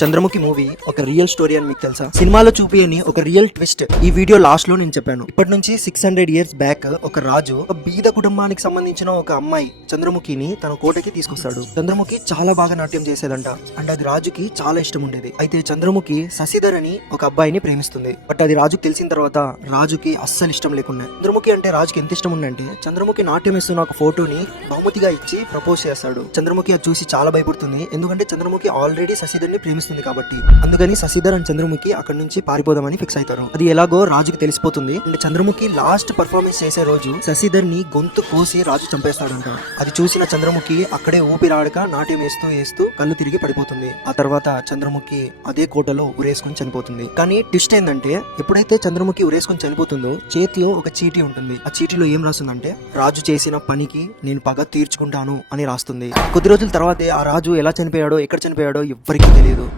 Chandramukhi movie ఒక real story అని మీకు తెలుసా? సినిమాలో చూపియని ఒక రియల్ ట్విస్ట్ ఈ వీడియో లాస్ట్ లో నేను చెప్పాను. ఇప్పటి నుంచి 600 ఇయర్స్ బ్యాక్ ఒక రాజు ఒక బీద కుటుంబానికి సంబంధించిన ఒక అమ్మాయి చంద్రముఖిని తన కోటకి తీసుకొస్తాడు. చంద్రముఖి చాలా బాగా నాట్యం చేసేదంట అండ్ అది రాజుకి చాలా ఇష్టం ఉండేది. అయితే చంద్రముఖి శశిధర్ అని ఒక అబ్బాయిని ప్రేమిస్తుంది. బట్ అది రాజుకి తెలిసిన తర్వాత రాజుకి అస్సలు ఇష్టం లేకుండా చంద్రముఖి అంటే రాజుకి ఎంత ఇష్టం ఉందంటే చంద్రముఖి నాట్యం ఇస్తున్న ఒక ఫోటోని బహుమతిగా ఇచ్చి ప్రపోజ్ చేస్తాడు. చంద్రముఖి అది చూసి చాలా భయపడుతుంది. ఎందుకంటే చంద్రముఖి ఆల్రెడీ శశిధర్ ని ప్రేమిస్తుంది కాబట్టి. అందుకని శశిధర్ అండ్ చంద్రముఖి అక్కడ నుంచి పారిపోదామని ఫిక్స్ అవుతారు. అది ఎలాగో రాజుకి తెలిసిపోతుంది. అండ్ చంద్రముఖి లాస్ట్ పర్ఫార్మెన్స్ చేసే రోజు శశిధర్ ని గొంతు కోసి రాజు చంపేస్తాడంట. అది చూసిన చంద్రముఖి అక్కడే ఊపిరాడక నాట్యం వేస్తూ కళ్ళు తిరిగి పడిపోతుంది. ఆ తర్వాత చంద్రముఖి అదే కోటలో ఉరేసుకుని చనిపోతుంది. కానీ ట్విస్ట్ ఏంటంటే ఎప్పుడైతే చంద్రముఖి ఉరేసుకుని చనిపోతుందో చేతిలో ఒక చీటీ ఉంటుంది. ఆ చీటీలో ఏం రాస్తుందంటే రాజు చేసిన పనికి నేను పగ తీర్చుకుంటాను అని రాస్తుంది. కొద్ది రోజుల తర్వాతే ఆ రాజు ఎలా చనిపోయాడో ఎక్కడ చనిపోయాడో ఎవ్వరికీ తెలియదు.